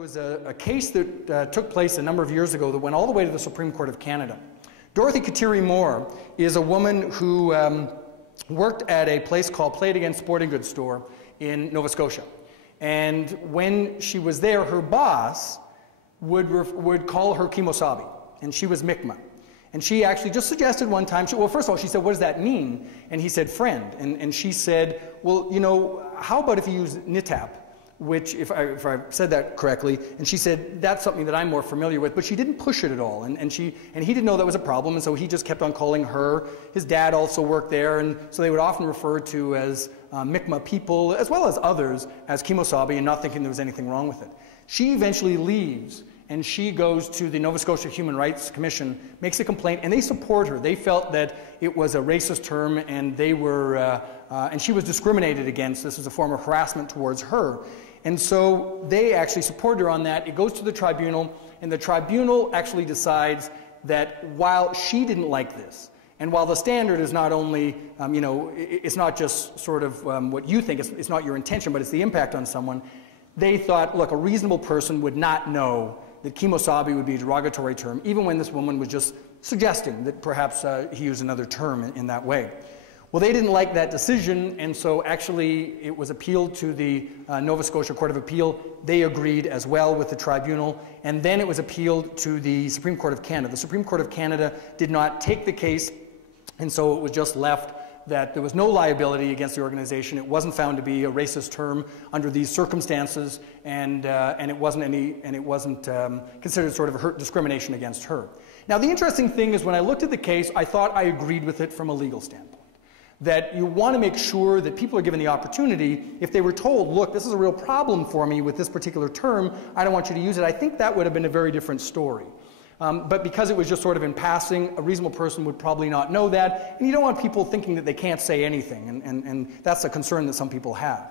was a case that took place a number of years ago that went all the way to the Supreme Court of Canada. Dorothy Kateri Moore is a woman who worked at a place called Play It Again Sporting Goods Store in Nova Scotia. And when she was there, her boss would call her Kemosabe, and she was Mi'kmaq. And she actually just suggested one time, well, first of all, she said, what does that mean? And he said, friend. And she said, well, you know, how about if you use nitap? Which, if I said that correctly, and she said, that's something that I'm more familiar with, but she didn't push it at all, and he didn't know that was a problem, and so he just kept on calling her. His dad also worked there, and so they would often refer to as Mi'kmaq people, as well as others, as Kemosabe, and not thinking there was anything wrong with it. She eventually leaves, and she goes to the Nova Scotia Human Rights Commission, makes a complaint, and they support her. They felt that it was a racist term, and they were, and she was discriminated against. This was a form of harassment towards her. And so they actually supported her on that. It goes to the tribunal, and the tribunal actually decides that while she didn't like this, and while the standard is not only, you know, it's not just sort of what you think, it's not your intention, but it's the impact on someone, they thought, look, a reasonable person would not know that Kemosabe would be a derogatory term, even when this woman was just suggesting that perhaps he used another term in that way. Well, they didn't like that decision, and so actually it was appealed to the Nova Scotia Court of Appeal. They agreed as well with the tribunal, and then it was appealed to the Supreme Court of Canada. The Supreme Court of Canada did not take the case, and so it was just left that there was no liability against the organization. It wasn't found to be a racist term under these circumstances, and it wasn't considered sort of discrimination against her. Now, the interesting thing is when I looked at the case, I thought I agreed with it from a legal standpoint. That you want to make sure that people are given the opportunity, if they were told, look, this is a real problem for me with this particular term, I don't want you to use it, I think that would have been a very different story. But because it was just sort of in passing, a reasonable person would probably not know that, and you don't want people thinking that they can't say anything, and that's a concern that some people have.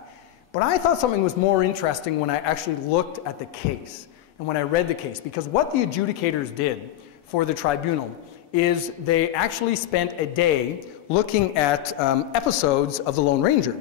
But I thought something was more interesting when I actually looked at the case, and when I read the case, because what the adjudicators did for the tribunal is they actually spent a day looking at episodes of The Lone Ranger.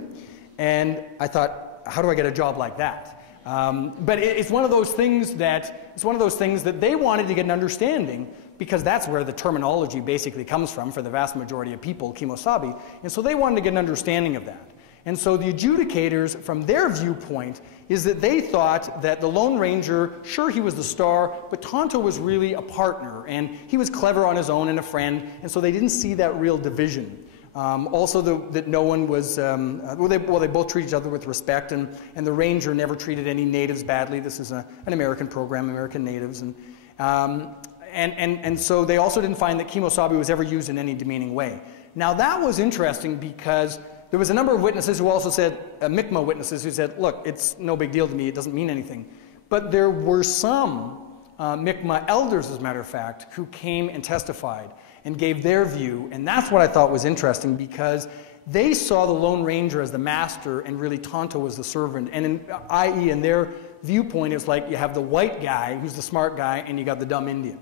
And I thought, how do I get a job like that? But it's one of those things that they wanted to get an understanding, because that's where the terminology basically comes from for the vast majority of people, Kemosabe. And so they wanted to get an understanding of that. And so the adjudicators, from their viewpoint, is that they thought that the Lone Ranger, sure, he was the star, but Tonto was really a partner, and he was clever on his own and a friend, and so they didn't see that real division. Also, that no one was, they both treated each other with respect, and the Ranger never treated any natives badly. This is an American program, American natives, and so they also didn't find that Kemosabe was ever used in any demeaning way. Now, that was interesting because there was a number of witnesses who also said, Mi'kmaq witnesses who said, look, it's no big deal to me, it doesn't mean anything. But there were some Mi'kmaq elders, as a matter of fact, who came and testified and gave their view, and that's what I thought was interesting, because they saw the Lone Ranger as the master and really Tonto as the servant, and i.e. in their viewpoint, it's like you have the white guy who's the smart guy and you got the dumb Indian.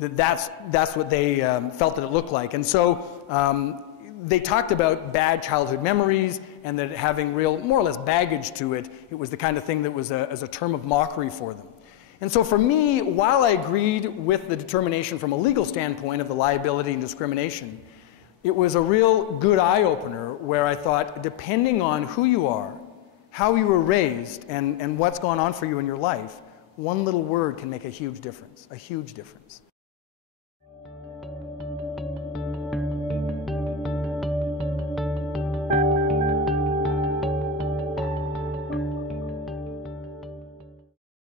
That's what they felt that it looked like. And so they talked about bad childhood memories and that having real, more or less, baggage to it. It was the kind of thing that was as a term of mockery for them. And so for me, while I agreed with the determination from a legal standpoint of the liability and discrimination, it was a real good eye-opener where I thought, depending on who you are, how you were raised, and what's gone on for you in your life, one little word can make a huge difference, a huge difference.